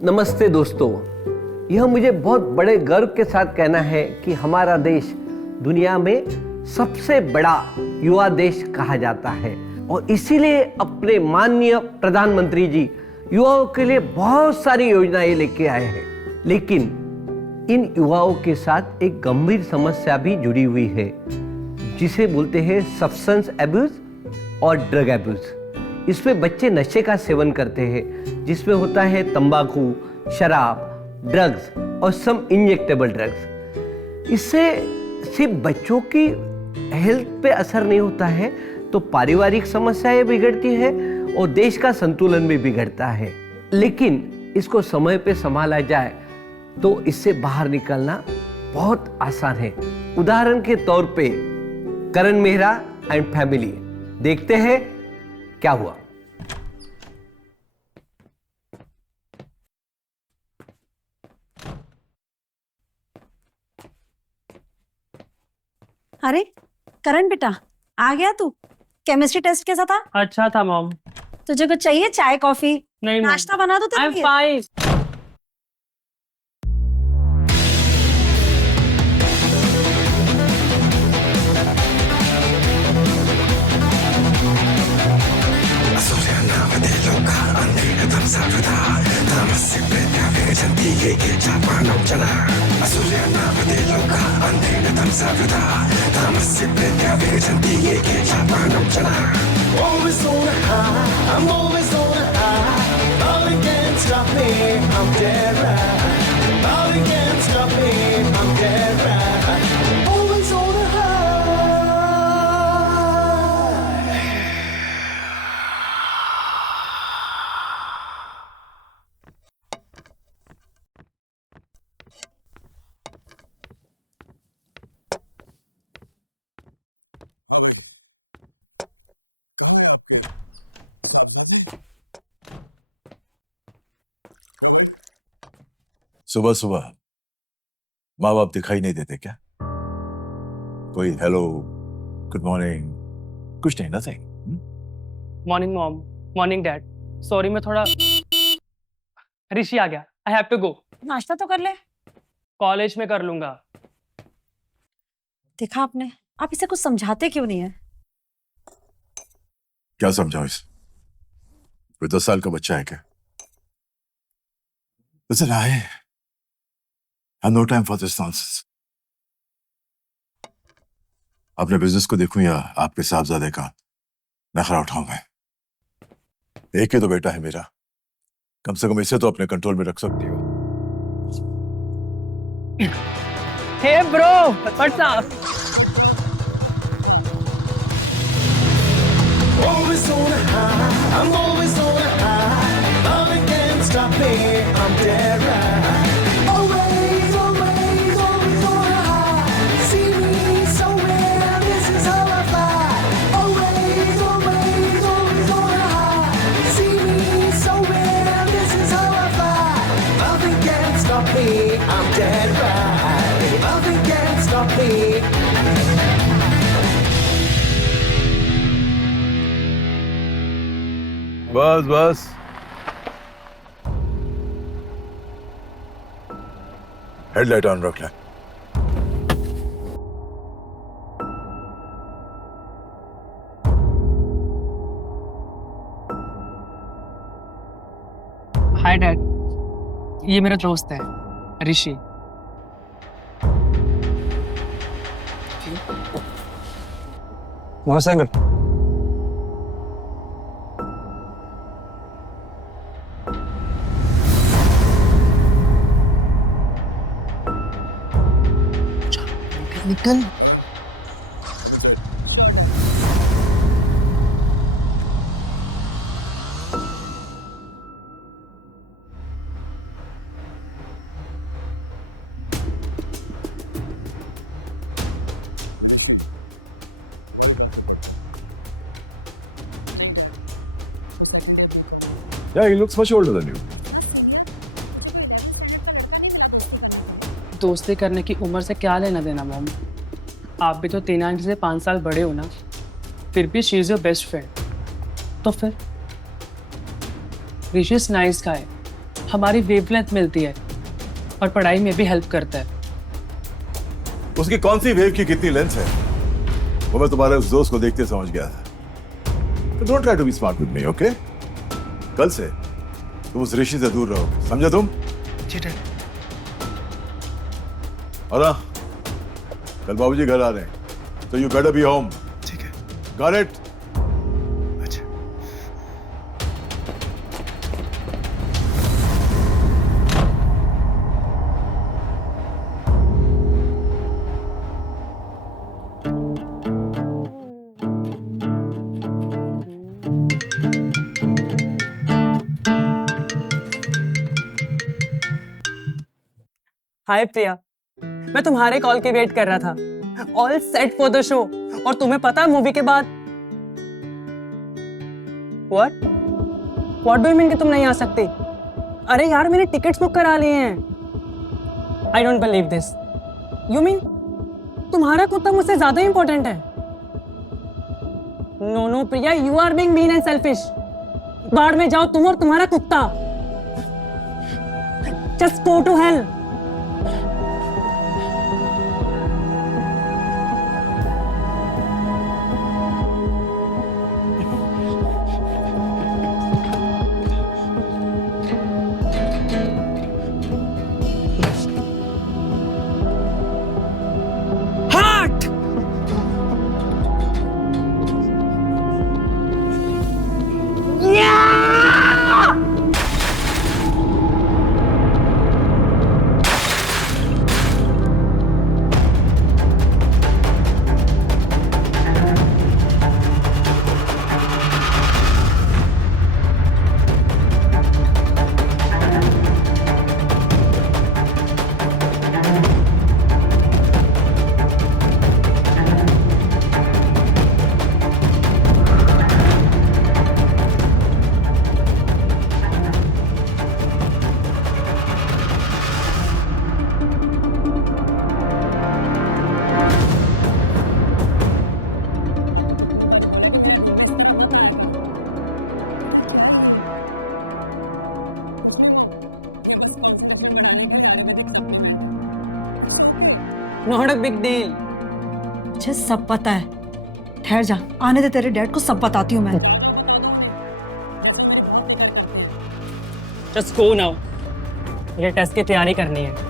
नमस्ते दोस्तों, यह मुझे बहुत बड़े गर्व के साथ कहना है कि हमारा देश दुनिया में सबसे बड़ा युवा देश कहा जाता है और इसीलिए अपने माननीय प्रधानमंत्री जी युवाओं के लिए बहुत सारी योजनाएं लेके आए हैं। लेकिन इन युवाओं के साथ एक गंभीर समस्या भी जुड़ी हुई है जिसे बोलते हैं सब्सटेंस एब्यूज और ड्रग एब्यूज। इसमें बच्चे नशे का सेवन करते हैं जिसमें होता है तंबाकू, शराब, ड्रग्स और सम इंजेक्टेबल ड्रग्स। इससे सिर्फ बच्चों की हेल्थ पे असर नहीं होता है तो पारिवारिक समस्याएं बिगड़ती है और देश का संतुलन भी बिगड़ता है। लेकिन इसको समय पे संभाला जाए तो इससे बाहर निकलना बहुत आसान है। उदाहरण के तौर पे करण मेहरा एंड फैमिली, देखते हैं क्या हुआ। अरे करण बेटा, आ गया तू? केमिस्ट्री टेस्ट कैसा था? अच्छा था मॉम। तुझे कुछ चाहिए? चाय कॉफी? नहीं मॉम, नाश्ता बना दो तेरे लिए? Fine. Always on a high, I'm always on a high. Nothing can stop me, I'm dead right. Nothing can stop me, I'm dead right. Always on a high. कहाँ है आपके साहबजादे? सुबह सुबह माँ बाप दिखाई नहीं देते क्या? कोई हेलो, गुड मॉर्निंग, कुछ नहीं, nothing. Morning mom, morning dad. Sorry मैं थोड़ा, ऋषि आ गया, आई हैव टू गो। नाश्ता तो कर ले। कॉलेज में कर लूंगा। देखा आपने, आप इसे कुछ समझाते क्यों नहीं है? क्या समझाओ इसे? कोई 10 साल का बच्चा है क्या? Listen, I have no time for this nonsense. अपने बिजनेस को देखूं या आपके साहबजादे का नखरा उठाऊं मैं? एक ही तो बेटा है मेरा, कम से कम इसे तो अपने कंट्रोल में रख सकती हो। Hey bro, what's up? Always on a high, I'm always on a high. Nothing can stop me, I'm dead right. Always, always, always on a high. See me somewhere, this is how I fly. Always, always, always on a high. See me somewhere, this is how I fly. Nothing can stop me, I'm dead right. Nothing can stop me. बस बस, headlight on रख ले। Hi dad, ये मेरा दोस्त है ऋषि। नमस्ते uncle. निकल। Yeah, he looks much older than you. दोस्ती करने की उम्र से क्या लेना देना मॉम? आप भी तो 3 आंटी से 5 साल बड़े हो ना, फिर भी she is your best friend. तो फिर ऋषि इज नाइस गाय, हमारी वेवलेंथ मिलती है और पढ़ाई में भी हेल्प करता है। उसकी कौन सी वेव की कितनी लेंथ है वो मैं तुम्हारे उस दोस्त को देखते समझ गया था। तो don't try to be smart with me, okay? कल से तुम उस ऋषि से दूर रहो, समझे तुम? जी डैड। और हाँ, कल बाबूजी घर आ रहे हैं, so you better be home. ठीक है। Got it? अच्छा। हाय प्रिया, मैं तुम्हारे कॉल की वेट कर रहा था। All set for the show. और तुम्हें पता मूवी के बाद व्हाट डू यू मीन कि तुम नहीं आ सकती? अरे यार मैंने टिकट्स बुक करा लिए हैं। I don't believe this. You mean तुम्हारा कुत्ता मुझसे ज्यादा इंपॉर्टेंट है? No no Priya, you are being mean and selfish. बाढ़ में जाओ तुम और तुम्हारा कुत्ता। Just go to hell. Not a big deal. मुझे सब पता है। ठहर जा, आने दे, तेरे डैड को सब बताती हूँ मैं। Just go now. ये टेस्ट की तैयारी करनी है।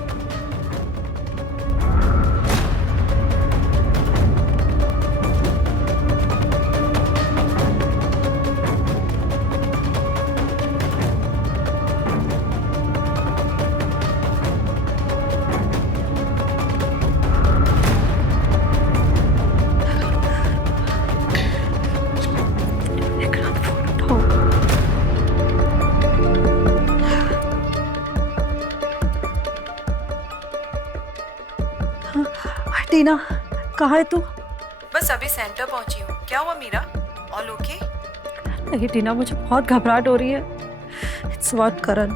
टीना, कहाँ है तू? बस अभी सेंटर पहुंची हूँ। क्या हुआ मीरा? All okay? नहीं टीना, मुझे बहुत घबराहट हो रही है। इट्स व्हाट करण,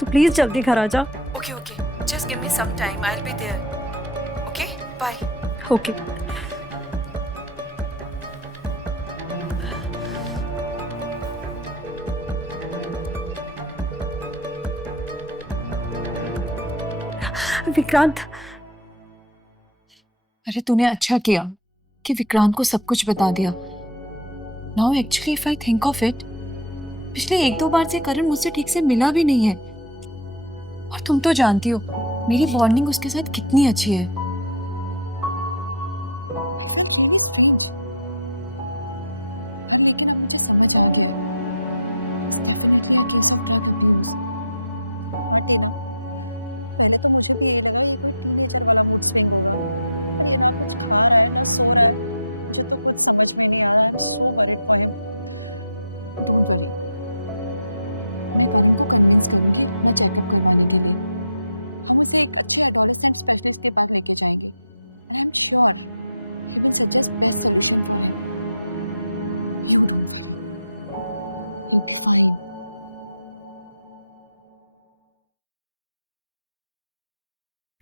तू प्लीज जल्दी घर आ जा। Okay okay, just give me some time, I will be there. Okay, bye. Okay. Vikrant, अरे तूने अच्छा किया कि विक्रांत को सब कुछ बता दिया। Now actually if I think of it, पिछले 1-2 बार से करण मुझसे ठीक से मिला भी नहीं है। और तुम तो जानती हो मेरी बॉन्डिंग उसके साथ कितनी अच्छी है।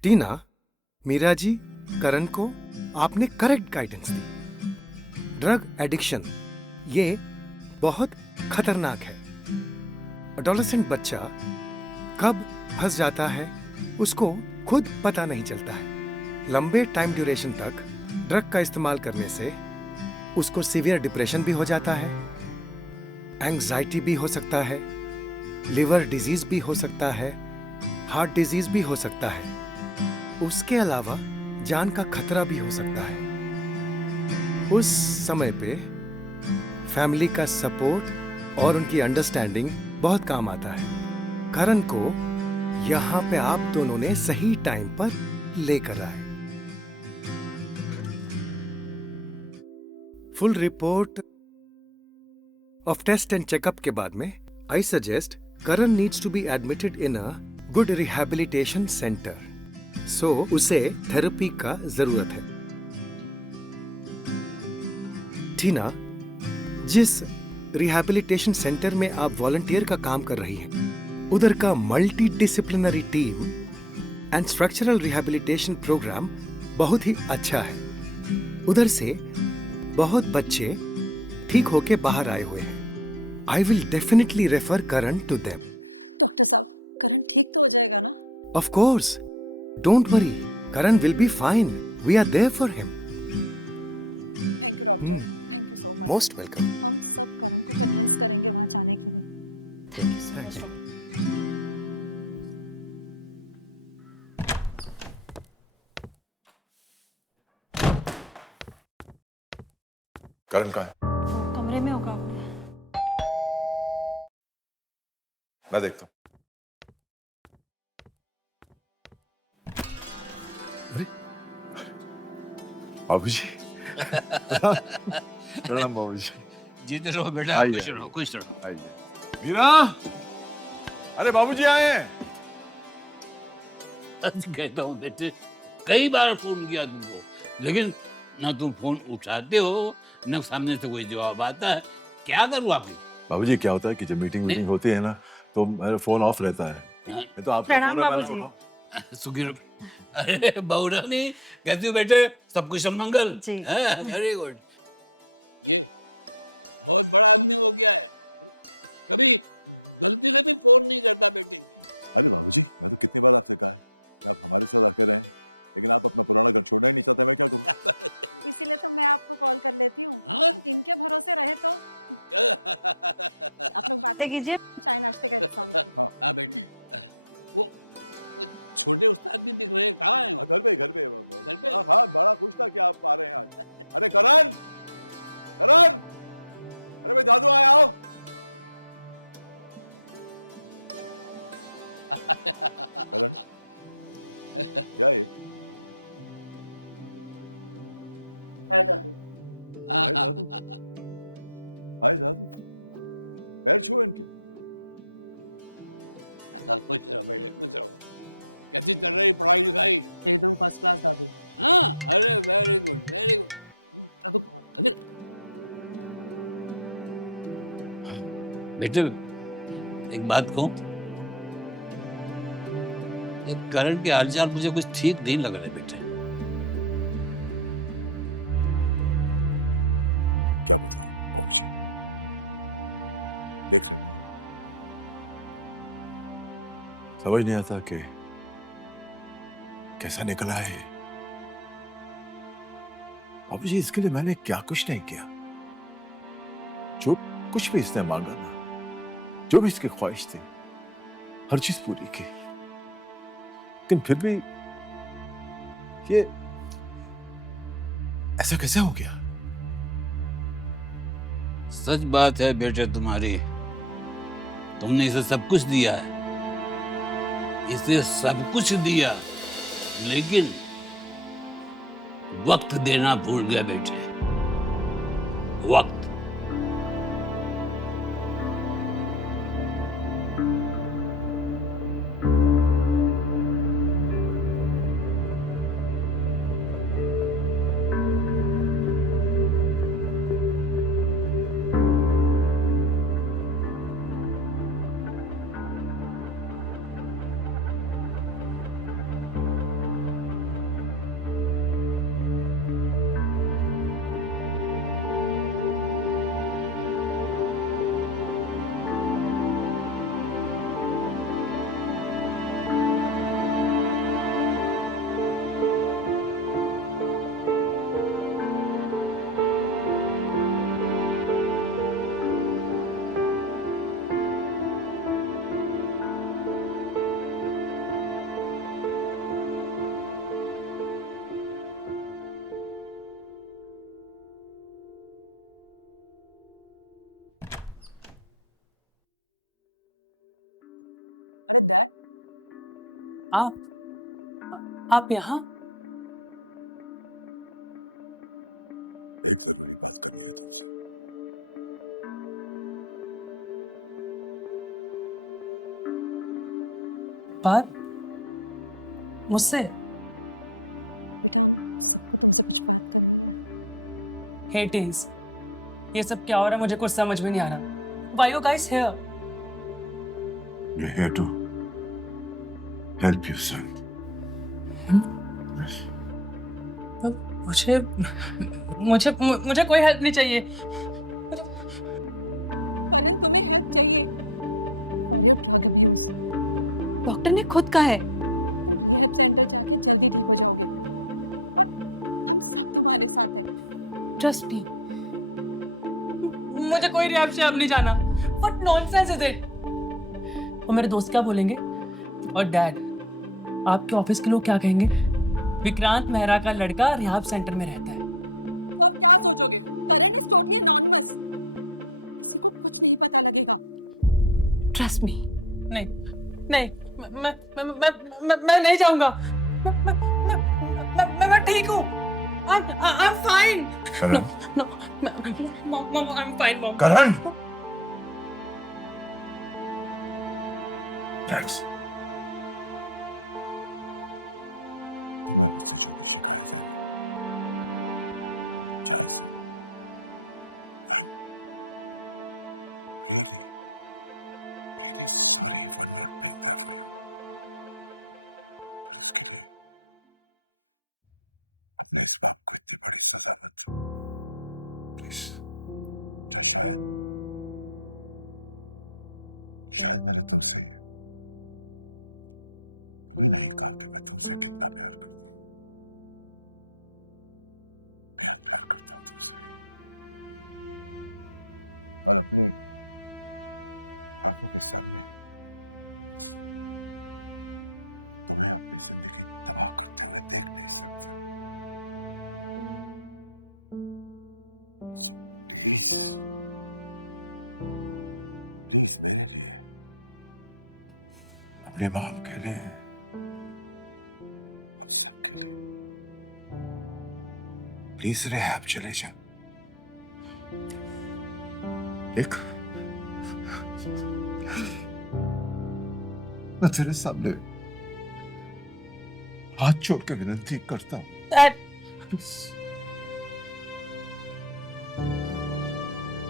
टीना, मीरा जी, करण को आपने करेक्ट गाइडेंस दी। ड्रग एडिक्शन ये बहुत खतरनाक है। एडोलेसेंट बच्चा कब फंस जाता है उसको खुद पता नहीं चलता है। लंबे टाइम ड्यूरेशन तक ड्रग का इस्तेमाल करने से उसको सीवियर डिप्रेशन भी हो जाता है, एंजाइटी भी हो सकता है, लिवर डिजीज भी हो सकता है, हार्ट डिजीज भी हो सकता है। उसके अलावा जान का खतरा भी हो सकता है। उस समय पे फैमिली का सपोर्ट और उनकी अंडरस्टैंडिंग बहुत काम आता है। करण को यहाँ पे आप दोनों ने सही टाइम पर लेकर आए। Full report of test and checkup के बाद में I suggest Karan needs to be admitted in a good rehabilitation centre. So उसे थेरेपी का जरूरत है। टीना, जिस रिहैबिलिटेशन सेंटर में आप वॉलंटियर का काम कर रही हैं, उधर का multidisciplinary team and structural rehabilitation programme बहुत ही अच्छा है। उधर से बहुत बच्चे ठीक होके बाहर आए हुए हैं। I will definitely refer Karan to them. Of course, don't worry, Karan will be fine. We are there for him. Most welcome. Karan कहाँ है? कमरे में होगा। मैं देखता हूँ। अरे बाबूजी। प्रणाम बाबूजी। जीते रहो बेटा, आइए। खुश रहो, खुश रहो। आइए। मीरा, अरे बाबूजी आए हैं। कहता हूँ बेटे, कई बार फोन किया तुमको, लेकिन ना तुम फोन उठाते हो, न सामने से कोई जवाब आता है। क्या करूँ आपकी? बाबूजी क्या होता है कि जब मीटिंग होती है ना, तो मेरा फोन ऑफ रहता है। मैं तो आपका प्रणाम फोन है, मैंने बाबूजी। उठाया। सुखी रहो। अरे बहुरानी, कैसी हो बेटे? सब कुछ मंगल? जी। Very good. कीजिए। बेटे एक बात कहूं, ये करण के हालचाल मुझे कुछ ठीक नहीं लग रहे बेटे। समझ नहीं आता कि कैसा निकला है। बाबूजी इसके लिए मैंने क्या कुछ नहीं किया। जो कुछ भी इसने मांगा ना, जो भी इसकी ख्वाहिश थी, हर चीज पूरी की। लेकिन फिर भी ये ऐसा कैसे हो गया? सच बात है बेटे तुम्हारी, तुमने इसे सब कुछ दिया है, इसे सब कुछ दिया, लेकिन वक्त देना भूल गया बेटे। वक्त। आप यहाँ? बात मुझसे? हे टीन्स, ये सब क्या हो रहा है मुझे कुछ समझ में नहीं आ रहा. Why you guys here? We're here to help you, son. मुझे मुझे मुझे कोई हेल्प नहीं चाहिए. डॉक्टर ने खुद कहा है. Trust me. मुझे कोई रिहैब से अब नहीं जाना. What nonsense is it? और मेरे दोस्त क्या बोलेंगे? और डैड, आपके ऑफिस के लोग क्या कहेंगे? विक्रांत मेहरा का लड़का रिहैब सेंटर में रहता है. Trust me. नहीं नहीं, मैं नहीं जाऊंगा. मैं ठीक हूँ. I'm fine. Karan. No, Mom, I'm fine, Mom. Karan. Thanks. अपने बाप के लिए प्लीज रिहैब चले जा. एक मैं तेरे सामने हाथ जोड़ के विनती करता हूं. Dad,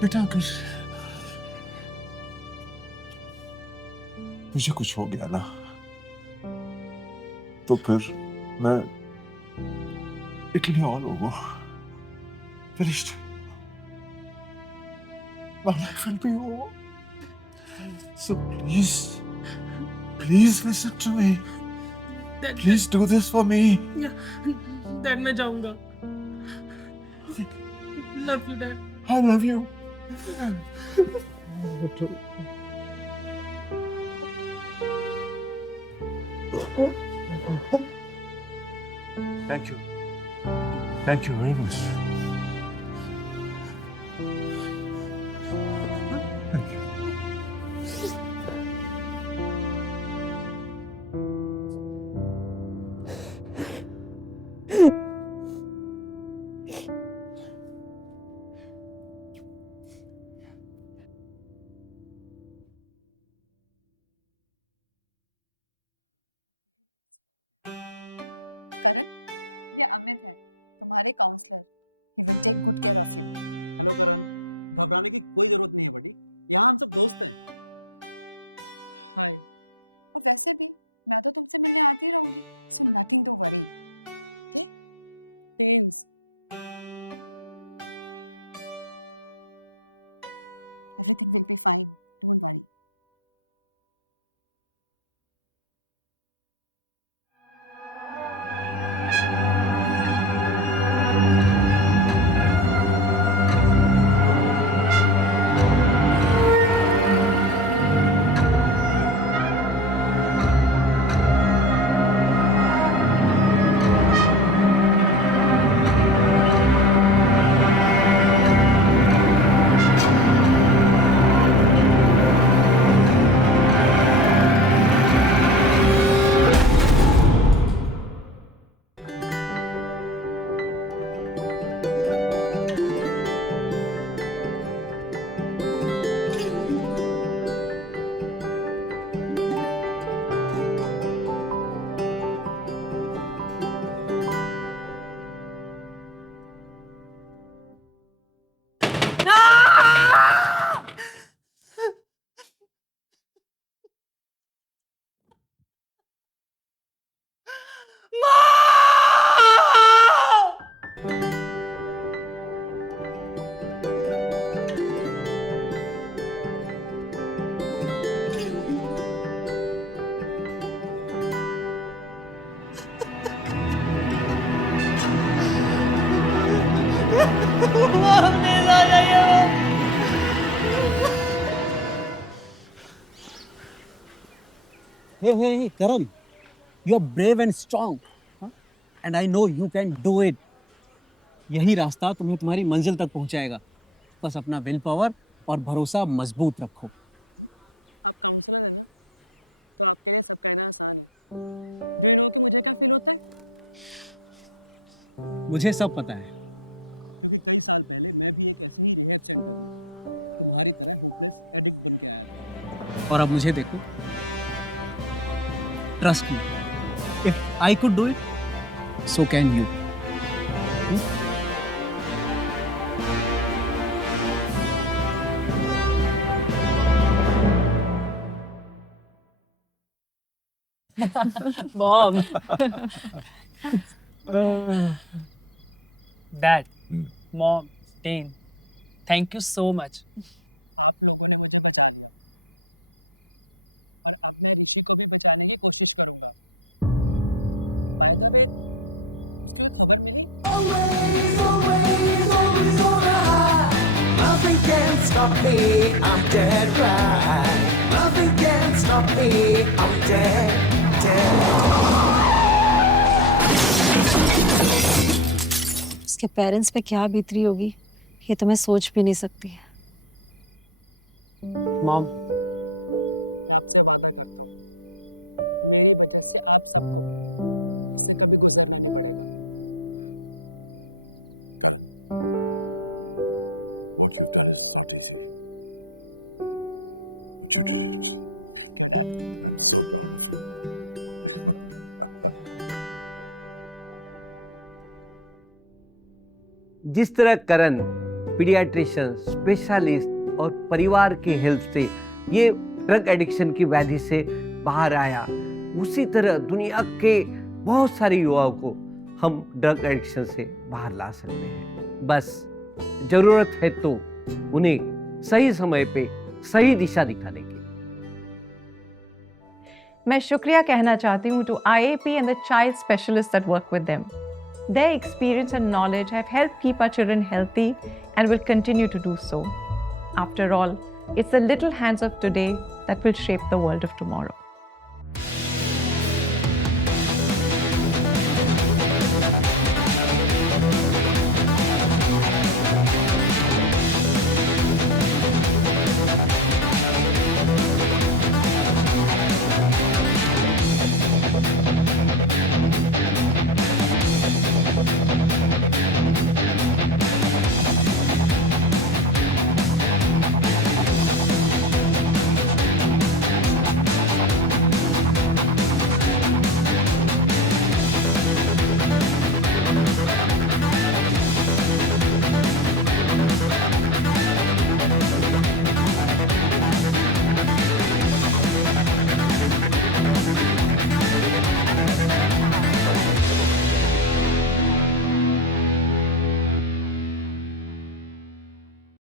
बेटा अगर मुझे कुछ हो गया ना तो फिर मैं Italy all over finished. My life will be over. So please listen to me. Please do this for me. Dad, मैं जाऊंगा. Love you, Dad. I love you. Thank you. Thank you very much. Thank you. वैसे भी मैं तो तुमसे मिलने आती रहूं. Nothing to worry. Please. Everything will be fine. Don't worry. Hey, Karan, you are brave and strong, huh? And I know you can do it. यही रास्ता तुम्हें तुम्हारी मंजिल तक पहुंचाएगा. बस अपना विल पावर और भरोसा मजबूत रखो. मुझे सब पता है. और अब मुझे देखो. Trust me. If I could do it, so can you. Mom. Dad, Mom, Dane, thank you so much. आप लोगों ने मुझे बचा लिया और अब मैं ऋषि को भी बचाने की कोशिश करूंगा. Always, always, always on a high. Nothing can stop me, I'm dead right. Nothing can stop me, I'm dead, dead. उसके पेरेंट्स पे क्या बीत रही होगी ये तो मैं सोच भी नहीं सकती. Mom. जिस तरह करण पीडियाट्रिशियन, स्पेशलिस्ट और परिवार की हेल्प से ये ड्रग एडिक्शन की व्याधि से बाहर आया, उसी तरह दुनिया के बहुत सारे युवाओं को हम ड्रग एडिक्शन से बाहर ला सकते हैं. बस जरूरत है तो उन्हें सही समय पे सही दिशा दिखाने की. मैं शुक्रिया कहना चाहती हूँ to IAP and the child specialists that work with them. Their experience and knowledge have helped keep our children healthy and will continue to do so. After all, it's the little hands of today that will shape the world of tomorrow.